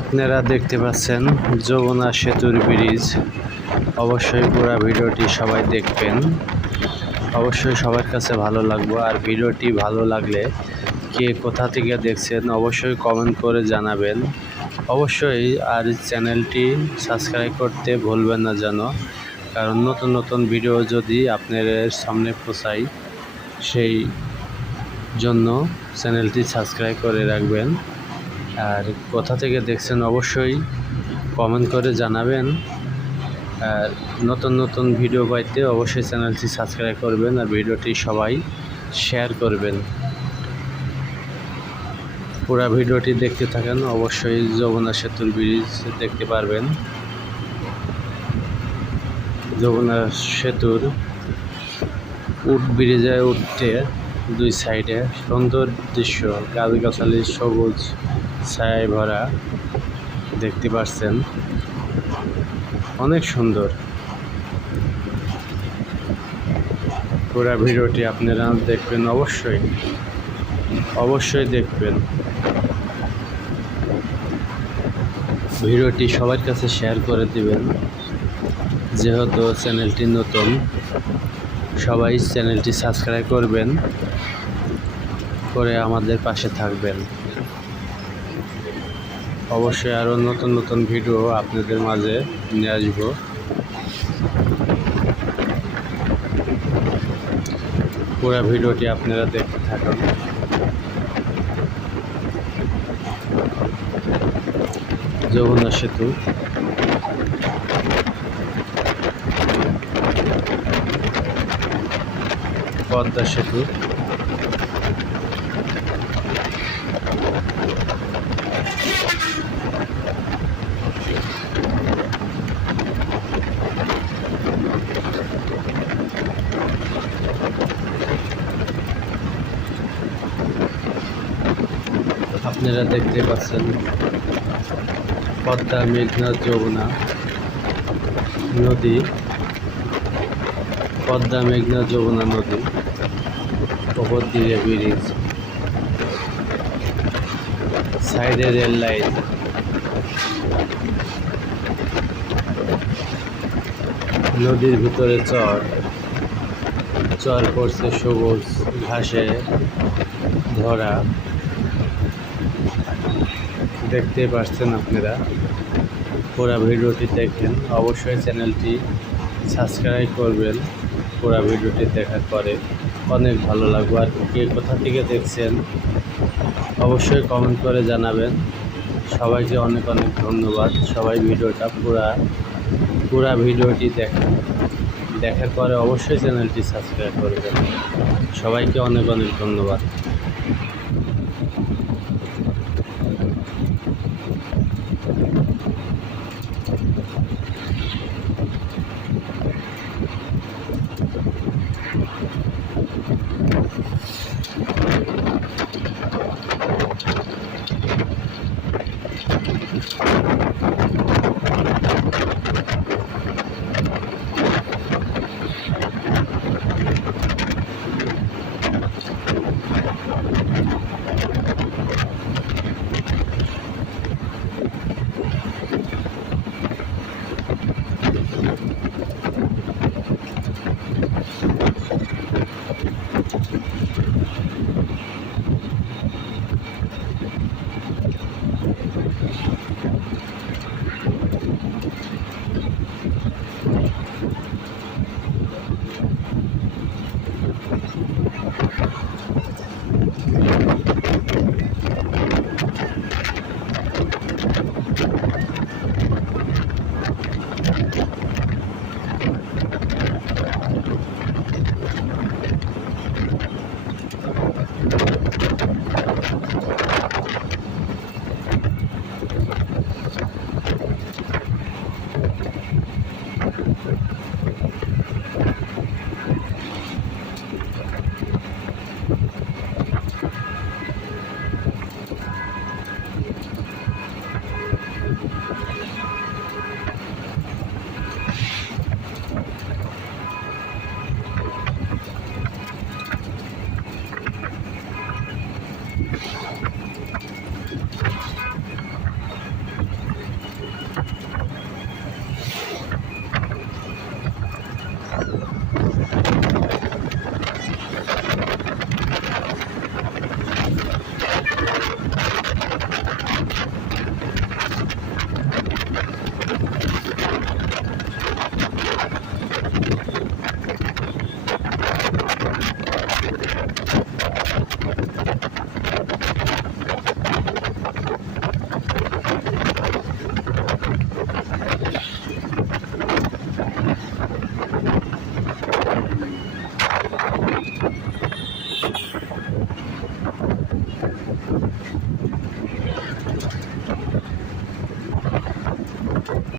আপনারা দেখতে পাচ্ছেন যমুনা সেতুর ব্রিজ। অবশ্যই পুরো ভিডিওটি সবাই দেখবেন, অবশ্যই সবার কাছে ভালো লাগবে। আর ভিডিওটি ভালো লাগলে কে কোথা থেকে দেখছেন অবশ্যই কমেন্ট করে জানাবেন। অবশ্যই আর চ্যানেলটি সাবস্ক্রাইব করতে ভুলবেন না যেন, কারণ নতুন নতুন ভিডিও যদি আপনাদের সামনে পৌঁছায় সেই জন্য চ্যানেলটি সাবস্ক্রাইব করে রাখবেন। আর কোথা থেকে দেখছেন অবশ্যই কমেন্ট করে জানাবেন। আর নতুন নতুন ভিডিও পাইতে অবশ্যই চ্যানেলটি সাবস্ক্রাইব করবেন আর ভিডিওটি সবাই শেয়ার করবেন। পুরো ভিডিওটি দেখতে থাকেন, অবশ্যই যমুনা সেতুর ব্রিজ দেখতে পারবেন। যমুনা সেতুর ব্রিজে উঠতে দুই সাইডে সুন্দর দৃশ্য, গাছগাছালি সবুজ ছায়ায় ভরা দেখতে পাচ্ছেন, অনেক সুন্দর। পুরো ভিডিওটি আপনারা দেখবেন, অবশ্যই দেখবেন। ভিডিওটি সবার কাছে শেয়ার করে দিবেন, যেহেতু চ্যানেলটি নতুন। সবাই চ্যানেলটি সাবস্ক্রাইব করবেন, করে আমাদের পাশে থাকবেন। অবশ্যই আরও নতুন নতুন ভিডিও আপনাদের মাঝে নিয়ে আসব। পুরো ভিডিওটি আপনারা দেখতে থাকুন। যমুনা সেতু, পদ্মা সেতু, আপনারা দেখতে পাচ্ছেন পদ্মা, মেঘনা, যমুনা নদী। পদ্মা, মেঘনা, যমুনা নদী, ওপর দিয়ে ব্রিজ, সাইডে রেল লাইন, নদীর ভিতরে চর পড়ছে সবুজ ঘাসে ধরা, দেখতে পাচ্ছেন আপনারা। পুরো ভিডিওটি দেখেন, অবশ্যই চ্যানেলটি সাবস্ক্রাইব করবেন। পুরো ভিডিওটি দেখার পরে অনেক ভালো লাগবে। আর কে কোথা থেকে দেখছেন অবশ্যই কমেন্ট করে জানাবেন। সবাইকে অনেক অনেক ধন্যবাদ। সবাই ভিডিওটা পুরো ভিডিওটি দেখার পরে অবশ্যই চ্যানেলটি সাবস্ক্রাইব করবেন। সবাইকে অনেক অনেক ধন্যবাদ।